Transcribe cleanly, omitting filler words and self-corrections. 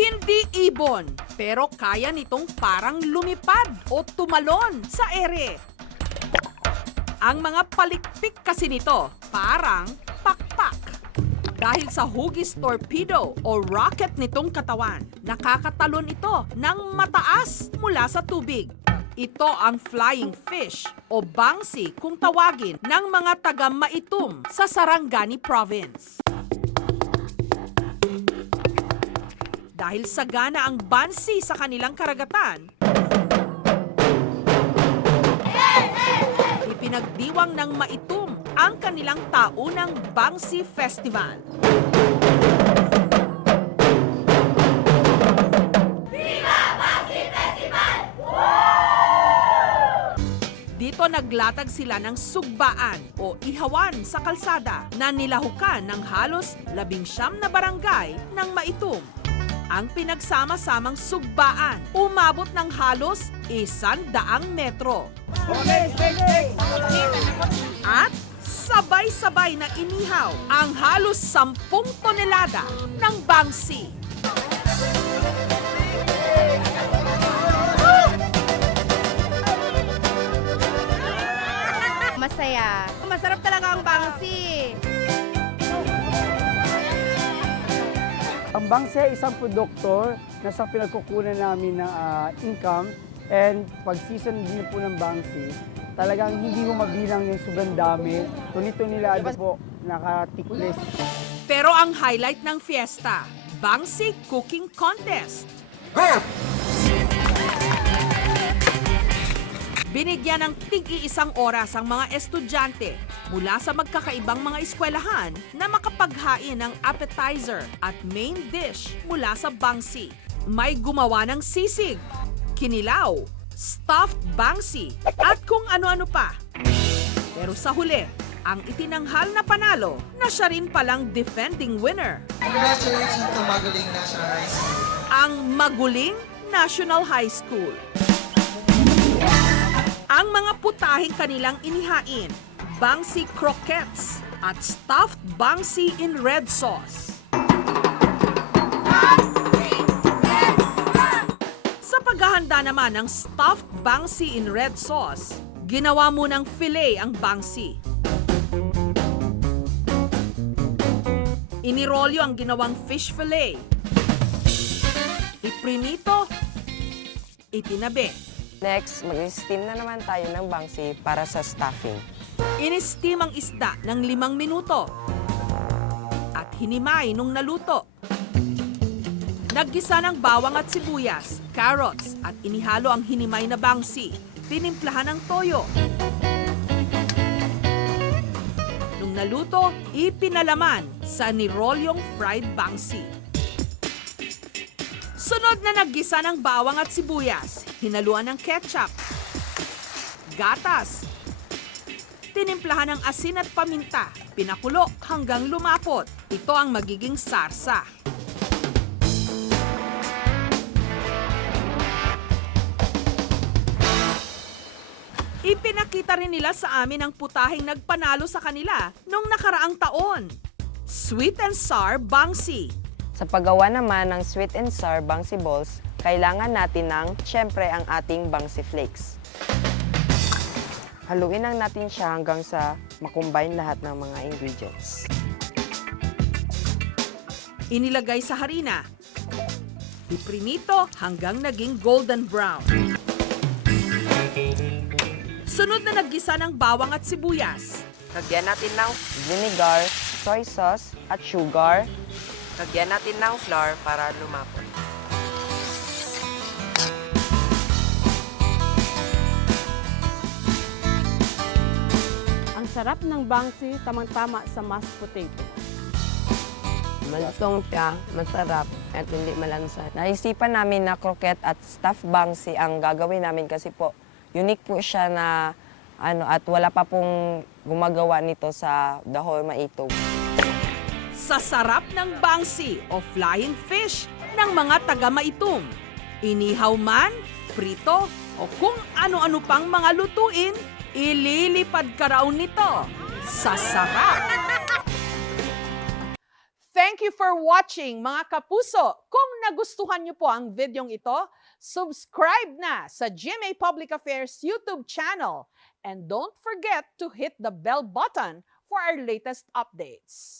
Hindi ibon, pero kaya nitong parang lumipad o tumalon sa ere. Ang mga palikpik kasi nito parang pakpak. Dahil sa hugis torpedo o rocket nitong katawan, nakakatalon ito ng mataas mula sa tubig. Ito ang flying fish o bangsi kung tawagin ng mga taga-Maitum sa Sarangani Province. Dahil sagana ang bansi sa kanilang karagatan, ipinagdiwang ng Maitum ang kanilang taunang Bangsi Festival. Dito naglatag sila ng sugbaan o ihawan sa kalsada na nilahukan ng halos 19 na barangay ng Maitum. Ang pinagsama-samang sugbaan umabot ng halos 100 metro. At sabay-sabay na inihaw ang halos 10 tonelada ng bangsi. Masaya. Masarap talaga ang bangsi. Ang bangsi ay isang produkto na sa pinagkukunan namin ng income, and pag season din po ng bangsi, talagang hindi ko mabilang yung sobrang dami. Tuni-tunilado po, nakatiklis. Pero ang highlight ng fiesta, Bangsi Cooking Contest. Binigyan ng tig-iisang oras ang mga estudyante mula sa magkakaibang mga eskwelahan na makapaghain ng appetizer at main dish mula sa bangsi. May gumawa ng sisig, kinilaw, stuffed bangsi at kung ano-ano pa. Pero sa huli, ang itinanghal na panalo na siya rin palang defending winner. Congratulations to Magaling National High School. Ang Maguling National High School. Ang mga putahing kanilang inihain, bangsi croquettes at stuffed bangsi in red sauce. Sa paghahanda naman ng stuffed bangsi in red sauce, ginawa munang fillet ang bangsi. Inirolyo ang ginawang fish fillet. Iprinito, itinabi. Next, mag-steam na naman tayo ng bangsi para sa stuffing. In-steam ang isda ng 5 minuto at hinimay nung naluto. Naggisa ng bawang at sibuyas, carrots at inihalo ang hinimay na bangsi. Tinimplahan ng toyo. Nung naluto, ipinalaman sa nirolyong fried bangsi. Sunod na naggisa ng bawang at sibuyas, hinaluan ng ketchup, gatas, tinimplahan ng asin at paminta, pinakulo hanggang lumapot. Ito ang magiging sarsa. Ipinakita rin nila sa amin ang putahing nagpanalo sa kanila nung nakaraang taon. Sweet and sour bangsi. Sa paggawa naman ng sweet and sour bangsi balls, kailangan natin ng, syempre, ang ating bangsi flakes. Haluin lang natin siya hanggang sa makombine lahat ng mga ingredients. Inilagay sa harina. Iprinito hanggang naging golden brown. Sunod na naggisa ng bawang at sibuyas. Lagyan natin ng vinegar, soy sauce, at sugar. Lagyan natin ng flour para lumapot. Ang sarap ng bangsi, tamang-tama sa mashed potato. Malutong siya, masarap, at hindi malansa. Naisipan namin na croquette at stuffed bangsi ang gagawin namin kasi po, unique po siya na at wala pa pong gumagawa nito sa the whole Maitum. Sa sarap ng bangsi o flying fish ng mga taga-Maitum, inihaw man, prito o kung ano-ano pang mga lutuin, ililipad ka raw nito sa sarap. Thank you for watching, mga kapuso. Kung nagustuhan niyo po ang videong ito, subscribe na sa GMA Public Affairs YouTube channel. And don't forget to hit the bell button for our latest updates.